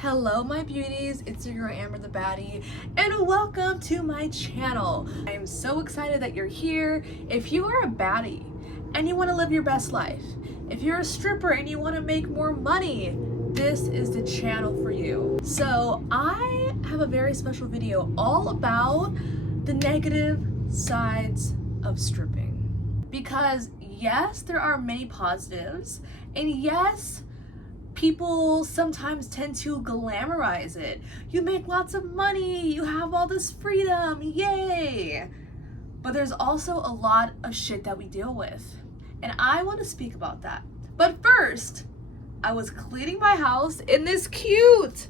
Hello my beauties, it's your girl Amber the Baddie, and welcome to my channel. I am so excited that you're here. If you are a baddie and you want to live your best life, if you're a stripper and you want to make more money, this is the channel for you. So I have a very special video all about the negative sides of stripping. Because yes, there are many positives, and yes, people sometimes tend to glamorize it. You make lots of money, you have all this freedom, yay! But there's also a lot of shit that we deal with, and I want to speak about that. But first, I was cleaning my house in this cute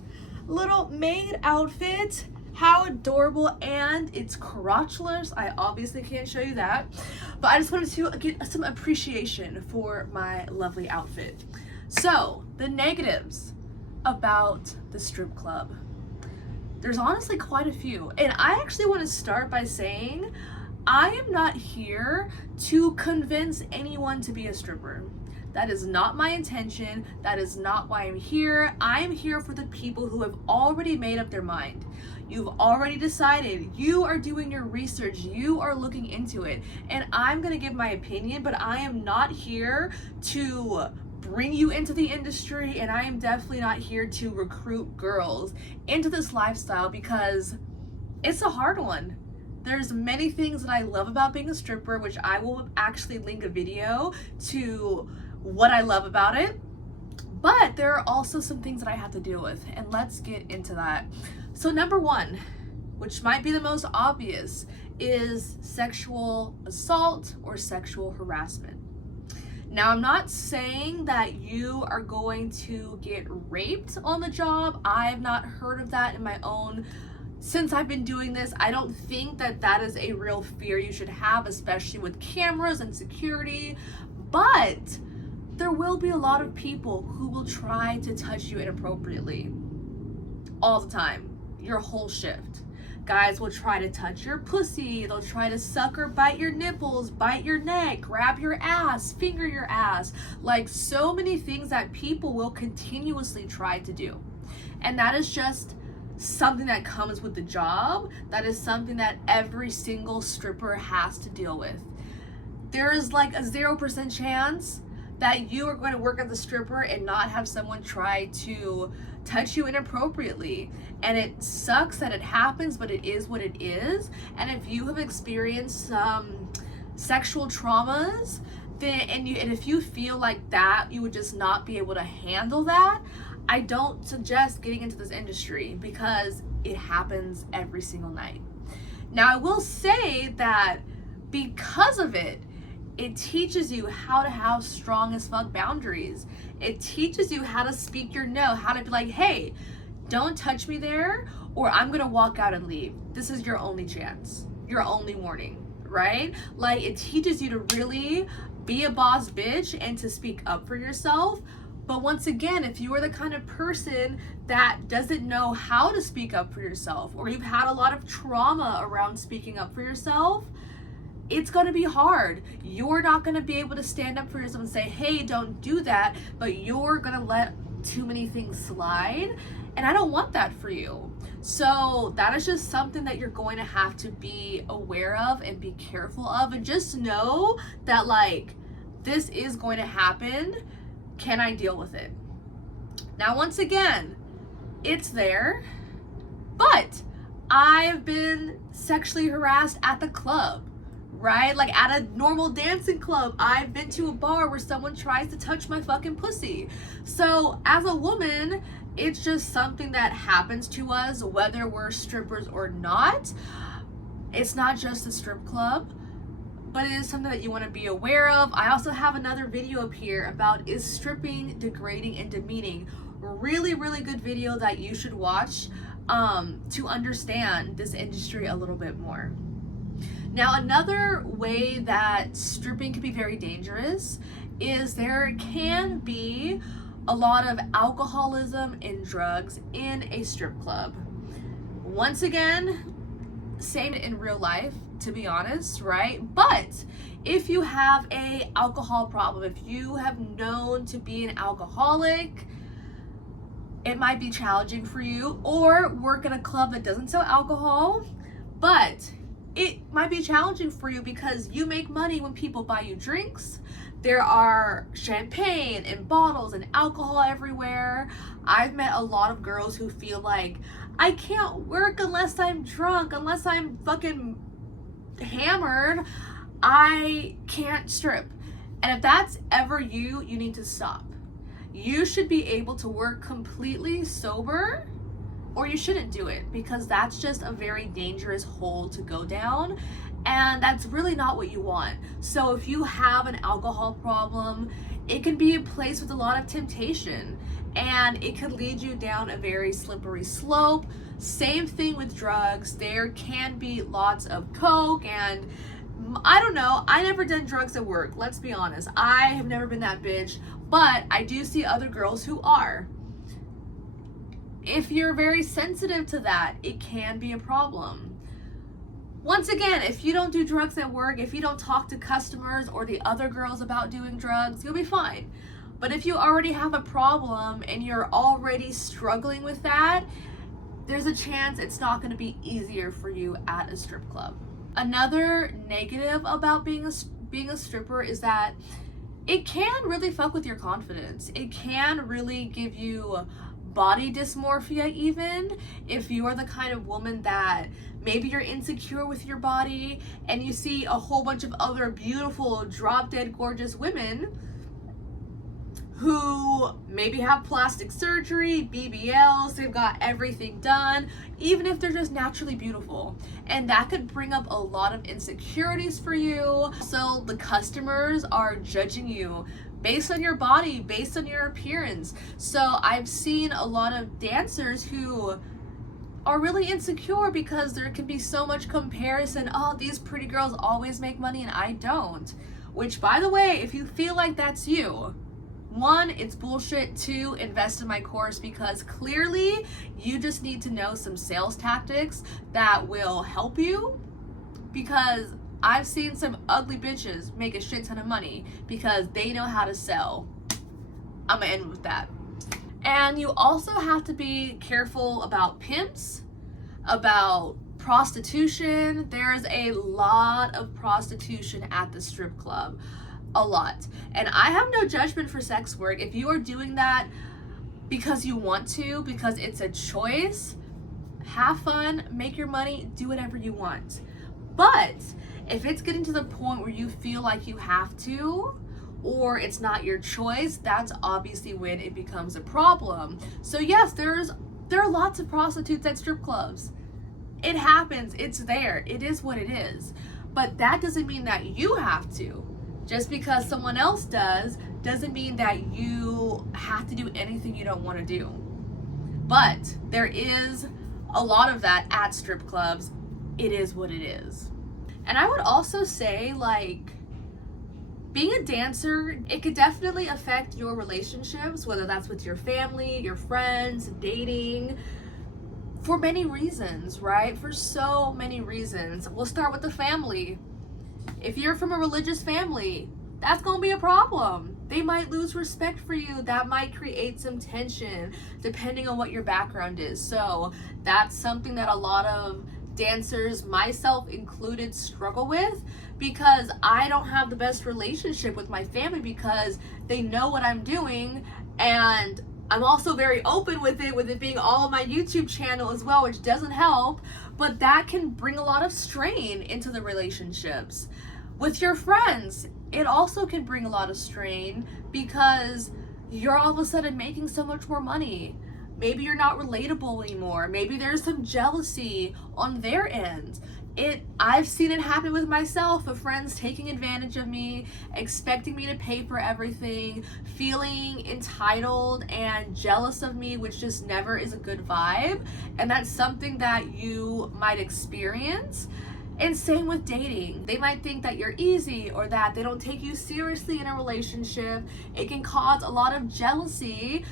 little maid outfit. How adorable, and it's crotchless. I obviously can't show you that, but I just wanted to get some appreciation for my lovely outfit. So, the negatives about the strip club. There's honestly quite a few. And I actually want to start by saying, I am not here to convince anyone to be a stripper. That is not my intention. That is not why I'm here. I'm here for the people who have already made up their mind. You've already decided. You are doing your research. You are looking into it. And I'm going to give my opinion, but I am not here to bring you into the industry, and I am definitely not here to recruit girls into this lifestyle because it's a hard one. There's many things that I love about being a stripper, which I will actually link a video to what I love about it, but there are also some things that I have to deal with, and let's get into that. So number one, which might be the most obvious, is sexual assault or sexual harassment. Now, I'm not saying that you are going to get raped on the job. I've not heard of that in my own, since I've been doing this. I don't think that that is a real fear you should have, especially with cameras and security. But there will be a lot of people who will try to touch you inappropriately all the time, your whole shift. Guys will try to touch your pussy, they'll try to suck or bite your nipples, bite your neck, grab your ass, finger your ass. Like, so many things that people will continuously try to do. And that is just something that comes with the job. That is something that every single stripper has to deal with. There is like a 0% chance that you are going to work as a stripper and not have someone try to touch you inappropriately. And it sucks that it happens, but it is what it is. And if you have experienced some sexual traumas, then and if you feel like that you would just not be able to handle that, I don't suggest getting into this industry because it happens every single night. Now, I will say that because of it, it teaches you how to have strong as fuck boundaries. It teaches you how to speak your no, how to be like, hey, don't touch me there, or I'm gonna walk out and leave. This is your only chance, your only warning, right? Like, it teaches you to really be a boss bitch and to speak up for yourself. But once again, if you are the kind of person that doesn't know how to speak up for yourself, or you've had a lot of trauma around speaking up for yourself, it's gonna be hard. You're not gonna be able to stand up for yourself and say, hey, don't do that, but you're gonna let too many things slide. And I don't want that for you. So that is just something that you're going to have to be aware of and be careful of, and just know that, like, this is going to happen. Can I deal with it? Now, once again, it's there, but I've been sexually harassed at the club. Right? Like, at a normal dancing club, I've been to a bar where someone tries to touch my fucking pussy. So as a woman, it's just something that happens to us, whether we're strippers or not. It's not just a strip club, but it is something that you want to be aware of. I also have another video up here about, is stripping degrading and demeaning? Really, really good video that you should watch to understand this industry a little bit more. Now, another way that stripping can be very dangerous is there can be a lot of alcoholism and drugs in a strip club. Once again, same in real life, to be honest, right? But if you have a alcohol problem, if you have known to be an alcoholic, it might be challenging for you, or work in a club that doesn't sell alcohol, but it might be challenging for you because you make money when people buy you drinks. There are champagne and bottles and alcohol everywhere. I've met a lot of girls who feel like, I can't work unless I'm drunk, unless I'm fucking hammered. I can't strip. And if that's ever you, you need to stop. You should be able to work completely sober, or you shouldn't do it, because that's just a very dangerous hole to go down, and that's really not what you want. So if you have an alcohol problem, it can be a place with a lot of temptation, and it could lead you down a very slippery slope. Same thing with drugs. There can be lots of coke, and I don't know, I never done drugs at work, let's be honest. I have never been that bitch, but I do see other girls who are. If you're very sensitive to that, it can be a problem. Once again, if you don't do drugs at work, if you don't talk to customers or the other girls about doing drugs, you'll be fine. But if you already have a problem and you're already struggling with that, there's a chance it's not going to be easier for you at a strip club. Another negative about being a stripper is that it can really fuck with your confidence. It can really give you body dysmorphia, even if you are the kind of woman that maybe you're insecure with your body and you see a whole bunch of other beautiful, drop dead gorgeous women who maybe have plastic surgery, BBLs, they've got everything done, even if they're just naturally beautiful. And that could bring up a lot of insecurities for you. So the customers are judging you based on your body, based on your appearance. So I've seen a lot of dancers who are really insecure because there can be so much comparison. Oh, these pretty girls always make money and I don't. Which, by the way, if you feel like that's you, one, it's bullshit. Two, invest in my course, because clearly you just need to know some sales tactics that will help you, because I've seen some ugly bitches make a shit ton of money because they know how to sell. I'm gonna end with that. And you also have to be careful about pimps, about prostitution. There's a lot of prostitution at the strip club. A lot. And I have no judgment for sex work. If you are doing that because you want to, because it's a choice, have fun, make your money, do whatever you want. But if it's getting to the point where you feel like you have to, or it's not your choice, that's obviously when it becomes a problem. So yes, there are lots of prostitutes at strip clubs. It happens, it's there, it is what it is. But that doesn't mean that you have to. Just because someone else does, doesn't mean that you have to do anything you don't want to do. But there is a lot of that at strip clubs. It is what it is. And I would also say, like, being a dancer, it could definitely affect your relationships, whether that's with your family, your friends, dating, for many reasons, right? For so many reasons. We'll start with the family. If you're from a religious family, that's going to be a problem. They might lose respect for you. That might create some tension depending on what your background is. So that's something that a lot of dancers, myself included, struggle with, because I don't have the best relationship with my family because they know what I'm doing, and I'm also very open with it being all on my YouTube channel as well, which doesn't help, but that can bring a lot of strain into the relationships. With your friends, it also can bring a lot of strain because you're all of a sudden making so much more money. Maybe you're not relatable anymore. Maybe there's some jealousy on their end. I've seen it happen with myself, of friends taking advantage of me, expecting me to pay for everything, feeling entitled and jealous of me, which just never is a good vibe. And that's something that you might experience. And same with dating. They might think that you're easy or that they don't take you seriously in a relationship. It can cause a lot of jealousy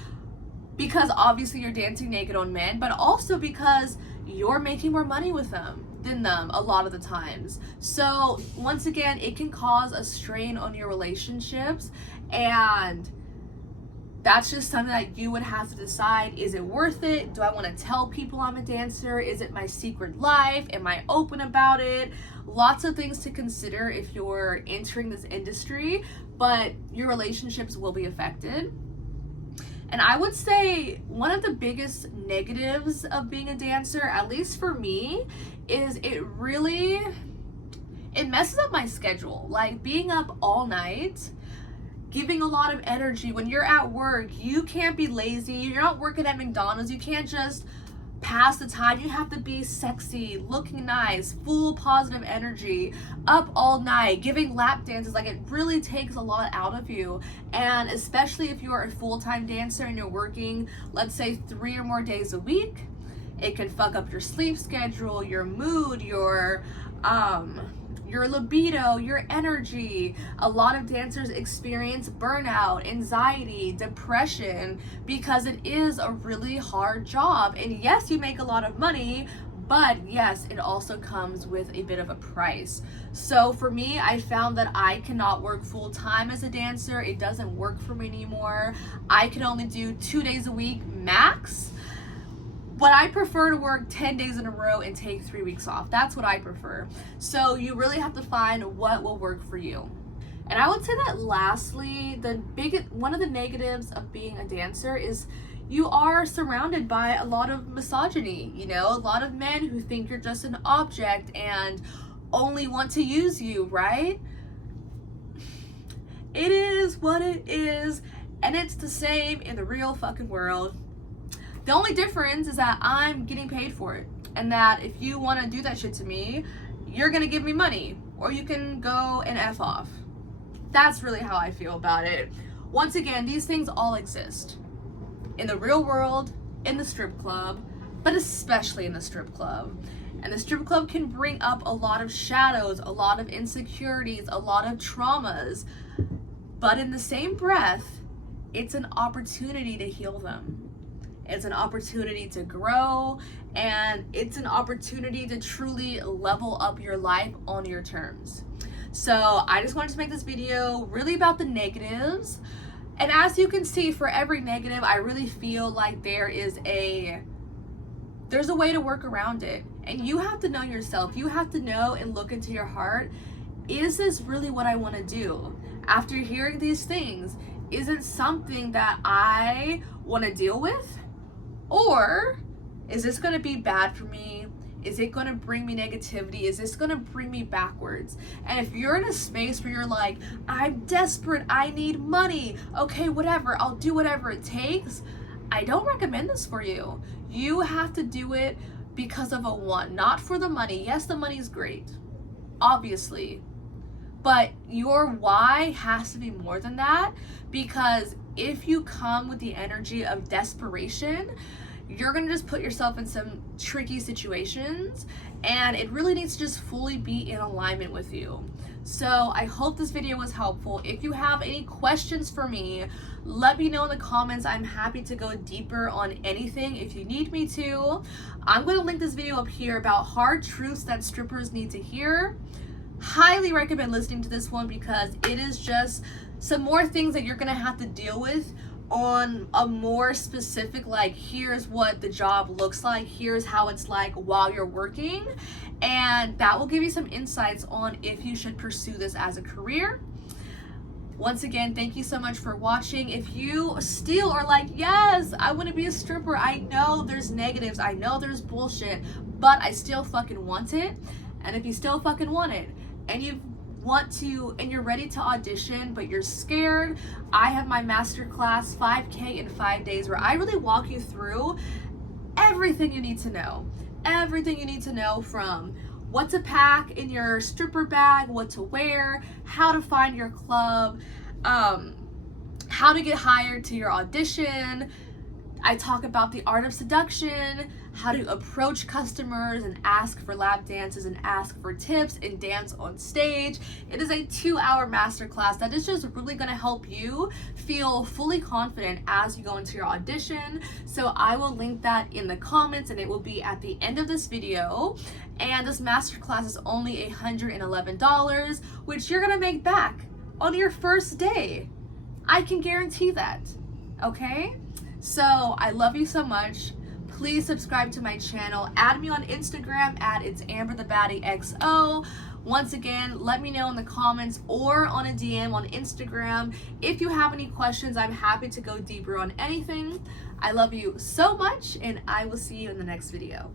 because obviously you're dancing naked on men, but also because you're making more money with them than them a lot of the times. So once again, it can cause a strain on your relationships, and That's just something that you would have to decide. Is it worth it? Do I want to tell people I'm a dancer? Is it my secret life? Am I open about it? Lots of things to consider if you're entering this industry, but your relationships will be affected. And I would say one of the biggest negatives of being a dancer, at least for me, is it messes up my schedule. Like being up all night, giving a lot of energy. When you're at work, you can't be lazy. You're not working at McDonald's. You can't just pass the time. You have to be sexy, looking nice, full positive energy, up all night, giving lap dances. Like, it really takes a lot out of you. And especially if you're a full-time dancer and you're working, let's say 3 or more days a week, it can fuck up your sleep schedule, your mood, your libido, your energy. A lot of dancers experience burnout, anxiety, depression, because it is a really hard job. And yes, you make a lot of money, but yes, it also comes with a bit of a price. So for me, I found that I cannot work full time as a dancer. It doesn't work for me anymore. I can only do 2 days a week max. But I prefer to work 10 days in a row and take 3 weeks off. That's what I prefer. So you really have to find what will work for you. And I would say that lastly, one of the negatives of being a dancer is you are surrounded by a lot of misogyny. You know, a lot of men who think you're just an object and only want to use you, right? It is what it is, and it's the same in the real fucking world. The only difference is that I'm getting paid for it, and that if you want to do that shit to me, you're gonna give me money, or you can go and F off. That's really how I feel about it. Once again, these things all exist in the real world, in the strip club, but especially in the strip club. And the strip club can bring up a lot of shadows, a lot of insecurities, a lot of traumas, but in the same breath, it's an opportunity to heal them. It's an opportunity to grow, and it's an opportunity to truly level up your life on your terms. So I just wanted to make this video really about the negatives. And as you can see, for every negative, I really feel like there's a way to work around it. And you have to know yourself. You have to know and look into your heart. Is this really what I want to do? After hearing these things, is it something that I want to deal with? Or is this going to be bad for me? Is it going to bring me negativity? Is this going to bring me backwards? And if you're in a space where you're like, I'm desperate, I need money, okay, whatever, I'll do whatever it takes, I don't recommend this for you. You have to do it because of a want, not for the money. Yes, the money's great, obviously, but your why has to be more than that, because if you come with the energy of desperation, you're gonna just put yourself in some tricky situations, and it really needs to just fully be in alignment with you. So I hope this video was helpful. If you have any questions for me, let me know in the comments. I'm happy to go deeper on anything if you need me to. I'm gonna link this video up here about hard truths that strippers need to hear. Highly recommend listening to this one, because it is just some more things that you're gonna have to deal with on a more specific, like, here's what the job looks like, here's how it's like while you're working, and that will give you some insights on if you should pursue this as a career. Once again, thank you so much for watching. If you still are like, yes, I want to be a stripper, I know there's negatives, I know there's bullshit, but I still fucking want it. And if you still fucking want it, and you're ready to audition, but you're scared, I have my masterclass 5K in 5 days, where I really walk you through everything you need to know. Everything you need to know, from what to pack in your stripper bag, what to wear, how to find your club, how to get hired to your audition. I talk about the art of seduction, how to approach customers and ask for lap dances and ask for tips and dance on stage. It is a 2-hour masterclass that is just really going to help you feel fully confident as you go into your audition. So I will link that in the comments, and it will be at the end of this video. And this masterclass is only $111, which you're going to make back on your first day. I can guarantee that. Okay? So I love you so much. Please subscribe to my channel. Add me on Instagram at it's Amber the Baddie XO. Once again, let me know in the comments or on a DM on Instagram. If you have any questions, I'm happy to go deeper on anything. I love you so much, and I will see you in the next video.